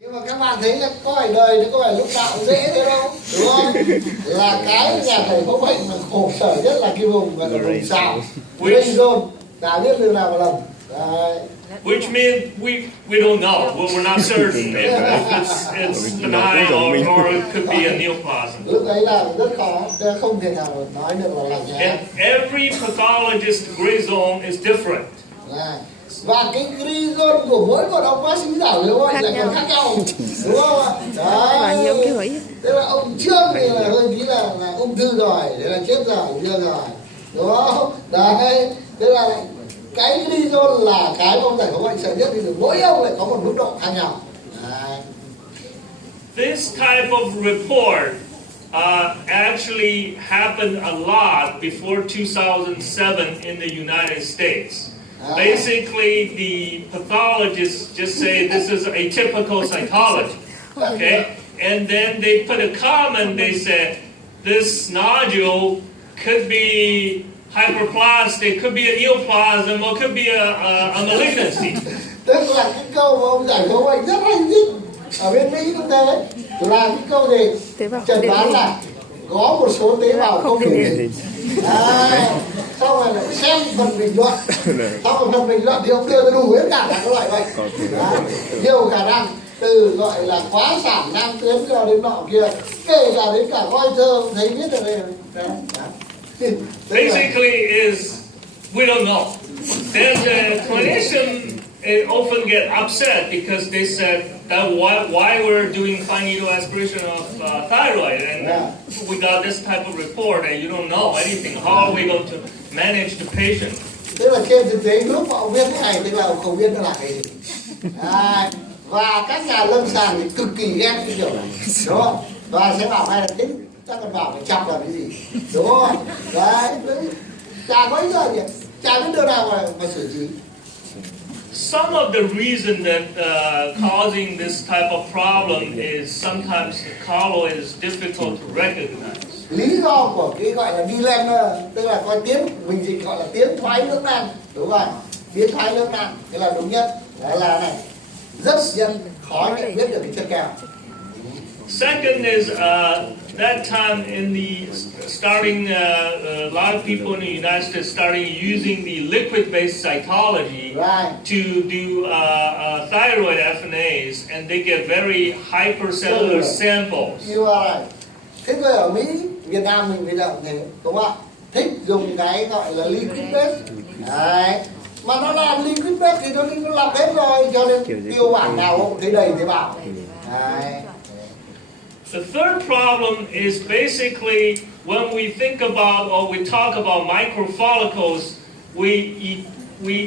Nhưng mà các bạn thấy là có phải đời thì có phải lúc nào cũng dễ thế đâu, đúng không? Là cái nhà thầy có bệnh mà khổ sở nhất là cái vùng gọi là vùng sào, grey zone, chả biết đường nào mà lần. Đấy. Which means we don't know. We're not certain if it's benign or it could be a neoplasm. Lúc ấy là rất khó, không thể nào nói được là lành nhá. And every pathologist gray zone is different. Và cái grey zone của mỗi một ông bác sĩ giỏi đúng không? Lại còn khác nhau, đúng không ạ? Đấy. Thế là ông Trương thì là hơi nghĩ là ung thư rồi, thế là chết rồi, chưa rồi, đúng không? Đấy. Thế là cái grey zone là cái ông giải phẫu bệnh sợ nhất, thì mỗi ông lại có một mức độ khác nhau. Đấy. This type of report actually happened a lot before 2007 in the United States. Basically, the pathologists just say this is a typical cytology, okay? And then they put a comment, they said this nodule could be hyperplastic, could be a neoplasm, or could be a malignancy. Tức là cái câu mà ông giải phẫu bệnh rất hay viết ở bên Mỹ cũng thế, là cái câu gì? Chẩn đoán là có một số tế bào không biểu hiện. Sau này lại xem phần bình luận, sau rồi phần bình luận thì ông đưa ra đủ hết cả các loại bệnh. Nhiều khả năng từ gọi là quá sản năng tuyến cho đến nọ kia, kể cả đến cả voi thơ thấy biết được đây. Basically is we don't know. Then the clinician often get upset because they said that why we're doing fine needle aspiration of thyroid and we got this type of report and you don't know anything. How are we going to manage the patient? Tức là trên thực tế lúc mà ông viết cái này tức là ông không biết nó là cái gì. Và các nhà lâm sàng thì cực kỳ ghét cái kiểu này, đúng không? Và sẽ bảo hay là thích chắc còn bảo phải chọc là cái gì, đúng không? Đấy, chả có ý giờ gì, chả biết đường nào mà xử trí. Some of the reason that causing this type of problem is sometimes the colloid is difficult to recognize. Lý do của cái gọi là dilemma, tức là coi tiến mình dịch gọi là tiến thoái lưỡng nan, đúng rồi, tiến thoái lưỡng nan, cái là đúng nhất, đó là này rất khó nhận biết được cái chất keo. Second is that time in the starting, a lot of people in the United States starting using the liquid-based cytology to do thyroid FNAs, and they get very hypercellular samples. You are right. Thế rồi ở Mỹ, Việt Nam mình bây giờ cũng thế, đúng không ạ? Thích dùng cái gọi là liquid-based. Đấy. Mà nó làm liquid-based thì nó lọc hết rồi, cho nên tiêu bản nào cũng thấy đầy tế bào. Đấy. The third problem is basically when we think about or we talk about microfollicles, we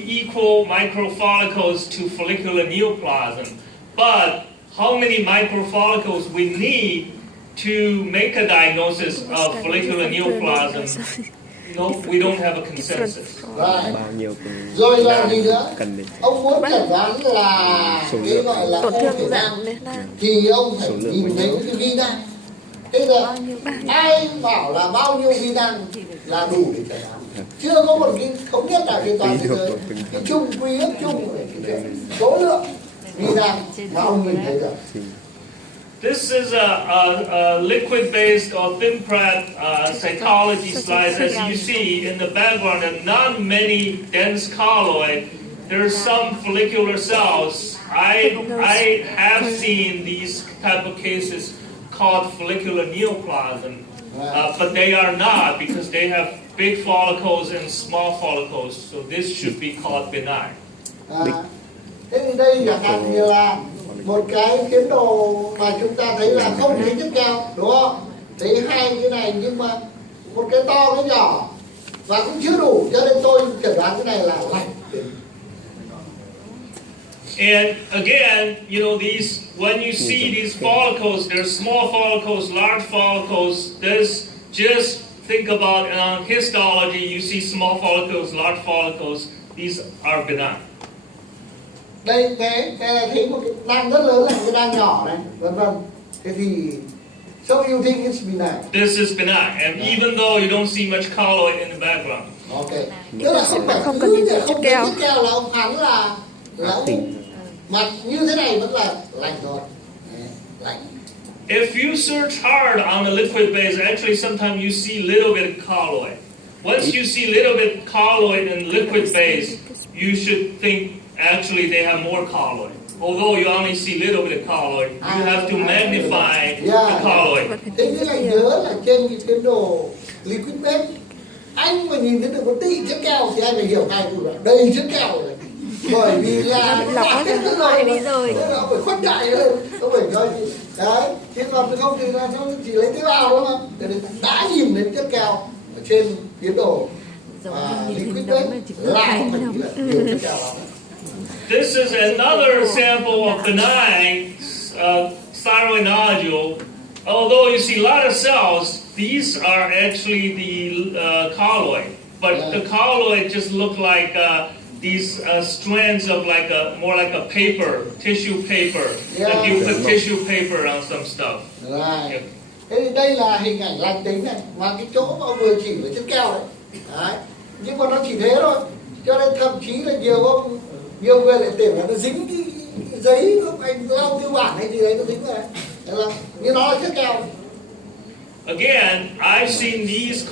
equal microfollicles to follicular neoplasm. But how many microfollicles we need to make a diagnosis of follicular neoplasm? No, we don't have a consensus. Rồi là gì nữa? Ông muốn chẩn đoán là cái gọi là ung thư gan thì ông phải nhìn thấy cái vi năng. Thế giờ ai bảo là bao nhiêu vi năng là đủ để chẩn đoán? Chưa có một cái thống nhất nào trên toàn thế giới. Cái chung quy ước chung về cái số lượng vi năng mà ông nhìn thấy được. This is a liquid-based or thin-pred cytology slide. As you see in the background, and not many dense colloid. There's some follicular cells. I have seen these type of cases called follicular neoplasm, but they are not because they have big follicles and small follicles. So this should be called benign. Thế thì đây chẳng hạn như là một cái tiến đồ mà chúng ta thấy là không thấy chất keo, đúng không? Thấy hai cái này nhưng mà một cái to cái nhỏ và cũng chưa đủ, cho nên tôi chẩn đoán cái này là lành. And again, you know, these when you see these follicles, there's small follicles, large follicles. There's just think about histology. You see small follicles, large follicles. These are benign. Đây thế là thấy một cái nang rất lớn là một cái nang nhỏ này, vân vân. Thế thì so you think it's benign? This is benign, and even though you don't see much colloid in the background. Okay. Tức là không cần nhìn thấy chất keo là ông phán là ung, mà như thế này vẫn là lành rồi. If you search hard on the liquid base, actually sometimes you see little bit of colloid. Once you see little bit colloid in liquid base, you should think actually they have more colloid. Although you only see little bit of colloid, you have to magnify the colloid. Thế nghĩa là nhớ là trên cái tiến độ liquid base, anh mà nhìn thấy được một tí chất keo thì anh phải hiểu ngay từ là đầy chất keo rồi. Bởi vì là nó hết rồi, nó phải khuất đại hơn, nó phải coi như đấy. Chứ còn không thì là nó chỉ lấy tế bào thôi mà. Để đã nhìn đến chất keo ở trên tiến độ liquid base lại phải nhiều chất keo lắm. This is another example of benign thyroid nodule. Although you see a lot of cells, these are actually the colloid. But the colloid just look like these strands of more like a paper, tissue paper. Like you put tissue paper on some stuff. Right. Thế thì đây là hình ảnh lành tính này, mà cái chỗ mà vừa chỉ với chất keo đấy. Đấy. Nhưng mà nó chỉ thế thôi. Cho nên thậm chí là nhiều người lại tưởng là nó dính cái giấy lúc anh lau tiêu bản hay gì đấy nó dính vào đấy. Nhưng nó là chất keo. Again, I've seen these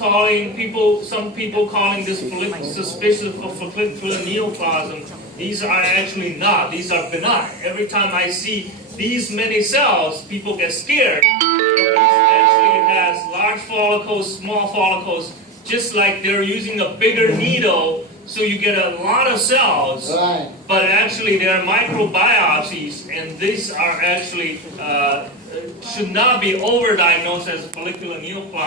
some people calling this suspicious of follicular neoplasm. These are actually not. These are benign. Every time I see these many cells, people get scared. This actually has large follicles, small follicles, just like they're using a bigger needle, so you get a lot of cells. Right. But actually, they are microbiopsies, and these are actually should not be overdiagnosed as follicular neoplasm.